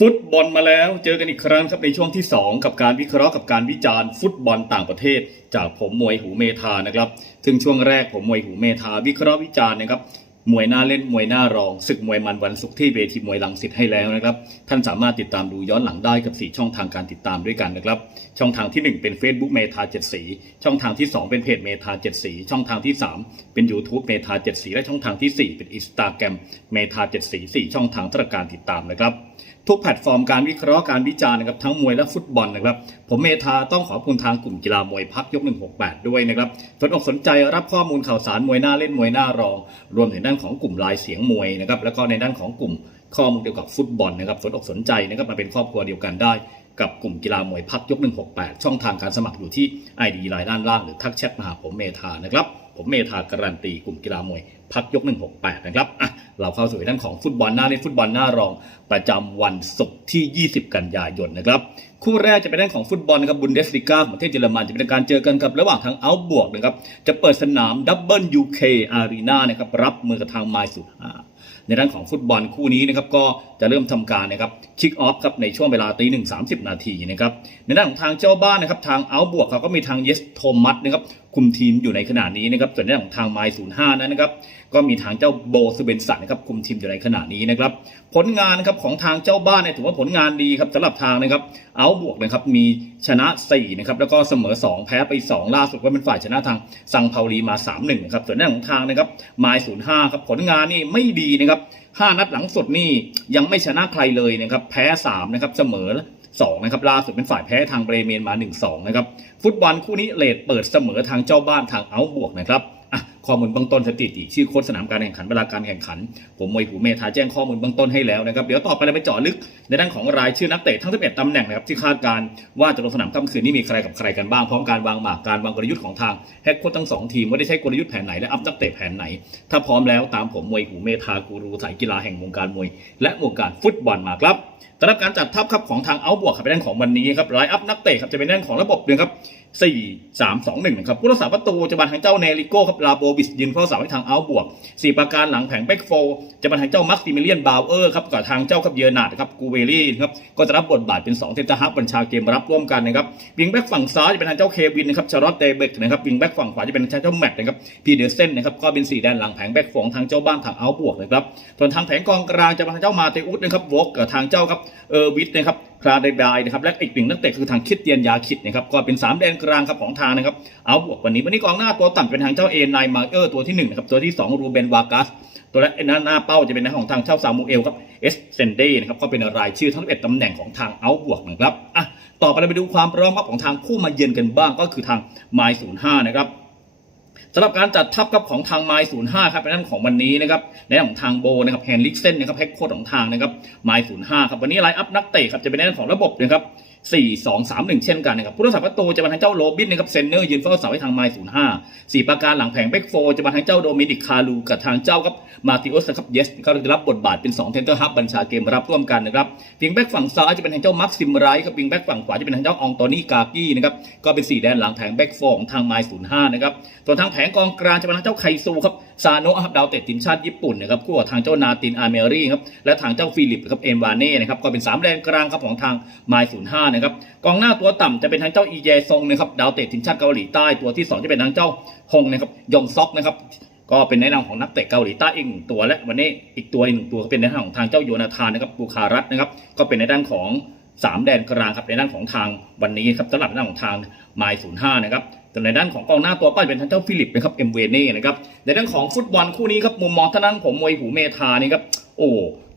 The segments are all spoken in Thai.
ฟุตบอลมาแล้วเจอกันอีกครั้งครับในช่วงที่ 2 กับการวิเคราะห์กับการวิจารณ์ฟุตบอลต่างประเทศ จากผมมวยหูเมธานะครับซึ่งช่วงแรกผมมวยหูเมธาวิเคราะห์วิจารณ์นะครับมวยหน้าเล่นมวยหน้ารองศึกมวยมันวันศุกร์ที่เวทีมวยลังสิตให้แล้วนะครับ ท่านสามารถติดตามดูย้อนหลังได้กับ 4 ช่องทางการติดตามด้วยกันนะครับ ช่องทางทีหนึ่1 เป็น Facebook เมธา7สีช่องทางที่ 2 เป็นเพจเมธา7สีช่องทางที่ 3 เป็น YouTube เมธา7สีและช่องทางทีสี่ 4 เป็น Instagram เมธา7สี4ช่องทางตรการติดตามนะครับ ทุกแพลตฟอร์มการวิเคราะห์การวิจารณ์นะครับทั้งมวยและฟุตบอลนะครับผมเมธาต้องขอบคุณทางกลุ่มกีฬามวยพักยก 168 ด้วยนะครับสนอกสนใจรับข้อมูลข่าวสารมวยหน้าเล่นมวยหน้ารอง รวมถึงด้านของกลุ่มลายเสียงมวยนะครับแล้วก็ในด้านของกลุ่มข้อมูลเกี่ยวกับฟุตบอลนะครับสนอกสนใจนะครับมาเป็นครอบครัวเดียวกันได้กับกลุ่มกีฬามวยพักยก 168 ช่องทางการสมัครอยู่ที่ ID ไลน์ด้านล่างหรือทักแชทมาหาผมเมธานะครับผมเมธาการันตีกลุ่มกีฬามวยพักยก 168 นะครับ เราเข้าสู่ด้านของฟุตบอลหน้าเล่นฟุตบอลหน้ารองประจำวันศุกร์ที่ 20 กันยายนนะครับคู่แรกจะเป็นด้านของฟุตบอลนะครับบุนเดสลิก้าของประเทศเยอรมันจะเป็นการเจอกันกับระหว่างทางเอาบวกนะครับจะเปิดสนามดับเบิลยูเคอารีนานะครับรับมือกับทางไมสุดาในด้านของฟุตบอลคู่นี้นะครับก็จะเริ่มทำการนะครับคิกออฟครับในช่วงเวลาตีหนึ่งสามสิบนาทีนะครับในด้านของทางเจ้าบ้านนะครับทางเอาบวกเขาก็มีทางเยสโทมัสนะครับ คุมทีมอยู่ในขณะนี้นะครับส่วนในด้านของทางไมล์ศูนย์ห้านั้นนะครับก็มีทางเจ้าโบสเบนสันนะครับคุมทีมอยู่ในขณะนี้นะครับผลงานนะครับของทางเจ้าบ้านเนี่ยถือว่าผลงานดีครับสำหรับทางนะครับเอาบวกนะครับมีชนะ4นะครับแล้วก็เสมอ 2 แพ้ไป 2 ล่าสุดก็เป็นฝ่ายชนะทางซังเปาลีมา 3-1นะครับส่วนในด้านของทางนะครับไมล์ศูนย์ห้าครับผลงานนี่ไม่ดีนะครับห้านัดหลังสุดนี่ยังไม่ชนะใครเลยนะครับแพ้3นะครับเสมอ 2นะครับล่าสุดเป็นฝ่ายแพ้ทางเบรเมนมา 1-2นะครับฟุตบอลคู่นี้เลทเปิดเสมอทางเจ้าบ้านทางเอาบวกนะครับ ข้อมูลเบื้องต้นสถิติชื่อโค้ชสนามการแข่งขันเวลาการแข่งขัน ผมมวยหูเมธาแจ้งข้อมูลเบื้องต้นให้แล้วนะครับเดี๋ยวต่อไปเราไปเจาะลึกในด้านของรายชื่อนักเตะทั้ง 11ตำแหน่งนะครับที่คาดการว่าจะลงสนามค่ำคืนนี้มีใครกับใครกันบ้างพร้อมการวางหมากการวางกลยุทธ์ของทางแฮกโค้ชทั้งสองทีมว่าได้ใช้กลยุทธ์แผนไหนและอัพนักเตะแผนไหน ถ้าพร้อมแล้วตามผมมวยหูเมธากูรูสายกีฬาแห่งวงการมวย และวงการฟุตบอลมาครับสำหรับการจัดทัพครับของทางเอาบวกครับเป็นด้านของวันนี้ครับไลน์อัพนักเตะครับจะเป็นด้านของระบบเดือนครับ 4 3 2 1นะครับผู้รักษาประตูจะมาทางเจ้าเนริโก้ครับลาโบวิสยืนเฝ้าเสาให้ทางเอาบวกสี่ประการหลังแผงแบ็กโฟจะมาทางเจ้ามักซิมิเลียนบาวเออร์ครับกับทางเจ้าครับเยอร์นาดครับกูเวลี่ครับก็จะรับบทบาทเป็น 2 เทนตาฮับบัญชาเกมรับร่วมกันนะครับวิงแบ็กฝั่งซ้ายจะเป็นทางเจ้าเควินนะครับชารลอตเตเบกนะครับวิงแบ็กฝั่งขวาจะเป็นทางเจ้าแมตต์นะครับพีเดอร์เซนนะครับก็เป็นสี่แดนหลังแผงแบ็กของทางเจ้าบ้านทางเอาบวกนะครับส่วนทางแผงกองกลางจะมาทางเจ้ามาเตอุสนะครับวอกกับทางเจ้าครับเออร์วิทนะครับ คลาเดบายนะครับและอีกหนึ่งนักเตะคือทางคิดเตียนยาคิดนะครับก็เป็น 3 แดนกลางครับของทางนะครับเอาบวกวันนี้วันนี้กองหน้าตัวต่ำเป็นทางเจ้าเอนายมาเออร์ตัวที่1นะครับตัวที่ 2 รูเบนวากัสตัวแรกหน้าหน้าเป้าจะเป็นหน้าของทางเจ้าซามูเอลครับเอสเซนเดนะครับก็เป็นรายชื่อทั้ง11ตำแหน่งของทางเอาบวกนะครับอะต่อไปเราไปดูความพร้อมครับของทางผู้มาเยือนกันบ้างก็คือทางไมล์ศูนย์ห้านะครับ สำหรับการจัดทัพครับของทางไมล์ศูนย์ห้าครับเป็นด้านของวันนี้นะครับในด้านของทางโบนะครับแฮนลิกเซนนะครับแฮกโค้ดของทางนะครับไมล์ศูนย์ห้าครับวันนี้ไลน์อัพนักเตะครับจะเป็นในด้านของระบบนะครับ 4 2 3 1 เช่นกันนะครับผู้รักษาประตูจะมาทางเจ้าโรบินนะครับเซนเนอร์ยืนเฝ้าเสาให้ทางไมล์ศูนย์ห้าสี่ประการหลังแผงแบ็กโฟจะมาทางเจ้าโดมินิกคารูกับทางเจ้าครับมาติโอสครับเยสก็จะรับบทบาทเป็น2เทนเตอร์ฮับบัญชาเกมรับร่วมกันนะครับวิงแบ็กฝั่งซ้ายจะเป็นทางเจ้ามักซิมไรครับวิงแบ็กฝั่งขวาจะเป็นทางเจ้าอองโตนี่กากี้นะครับก็เป็นสี่แดนหลังแผงแบ็กโฟของทางไมล์ศูนย์ห้านะครับส่วนทางแผงกองกลางจะเป็นทางเจ้าไคซูครับ ซาโนะครับดาวเตะทีมชาติญี่ปุ่นนะครับคู่กับทางเจ้านาตินอาเมรี่ครับและทางเจ้าฟิลิปครับเอ็นวาเน่นะครับก็เป็นสามแดนกลางครับของทางไมล์ศูนย์ห้านะครับกองหน้าตัวต่ำจะเป็นทางเจ้าอีเยซงนะครับดาวเตะทีมชาติเกาหลีใต้ตัวที่สองจะเป็นทางเจ้าฮงนะครับยองซอกนะครับก็เป็นแนะนำของนักเตะเกาหลีใต้อีกหนึ่งตัวและวันนี้อีกตัวอีกหนึ่งตัวก็เป็นในด้านของทางเจ้าโยนาธานนะครับบูคารัตนะครับก็เป็นในด้านของ สามแดนกลางครับในด้านของทางวันนี้ครับสำหรับในด้านของทางไมล์ศูนย์ห้านะครับแต่ในด้านของกองหน้าตัวป้ายเป็นทางเจ้าฟิลิปนะครับเอ็มเวเน่นะครับในด้านของฟุตบอลคู่นี้ครับมุมมองท่านั้นผมมวยหูเมธานี่ครับโอ้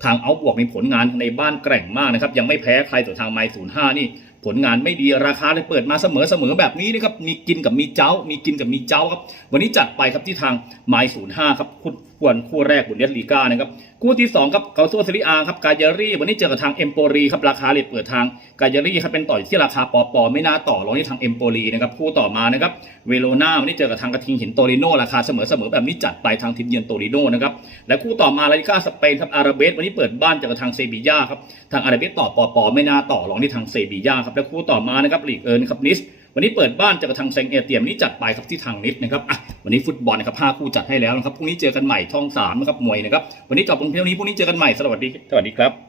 ทางเอาบวกมีผลงานในบ้านแกร่งมากนะครับยังไม่แพ้ใครส่วนทางไมล์ศูนย์ห้านี่ผลงานไม่ดีราคาเลยเปิดมาเสมอเสมอแบบนี้นะครับมีกินกับมีเจ้า มีกินกับมีเจ้าครับวันนี้จัดไปครับที่ทางไมล์ศูนย์ห้าครับคู่ ควรคู่แรกบุนเดสลีกานะครับคู่ที่สองครับเกาโซซาริอาครับกาเยรี่วันนี้เจอกับทางเอมโปรีครับราคาเลยเปิดทางกาเยรี่ครับเป็นต่อยที่ราคาปอปอไม่น่าต่อรองที่ทางเอมโปรีนะครับคู่ต่อมานะครับเวโรนาวันนี้เจอกับทางกระทิงหินโตริโนราคาเสมอเสมอแบบนี้จัดไปทางทีมเยือนโตริโนนะครับและคู่ต่อมาลาลิกาสเปนครับอาราเบสวันนี้เปิดบ้านเจอกับทางเซบีย่าครับทางอาราเบสต่อปอปอไม่น่าต่อรองที่ทางเซบีย่าครับและคู่ต่อมานะครับลีกเอิร์นครับนิส วันนี้เปิดบ้านเจอกับทางเซงเอเตียมนนี้จัดไปครับที่ทางนิดนะครับอะวันนี้ฟุตบอลนะครับห้าคู่จัดให้แล้วนะครับพรุ่งนี้เจอกันใหม่ช่องสามนะครับมวยนะครับวันนี้จบลงเพียงนี้พรุ่งนี้เจอกันใหม่สวัสดีสวัสดีครับ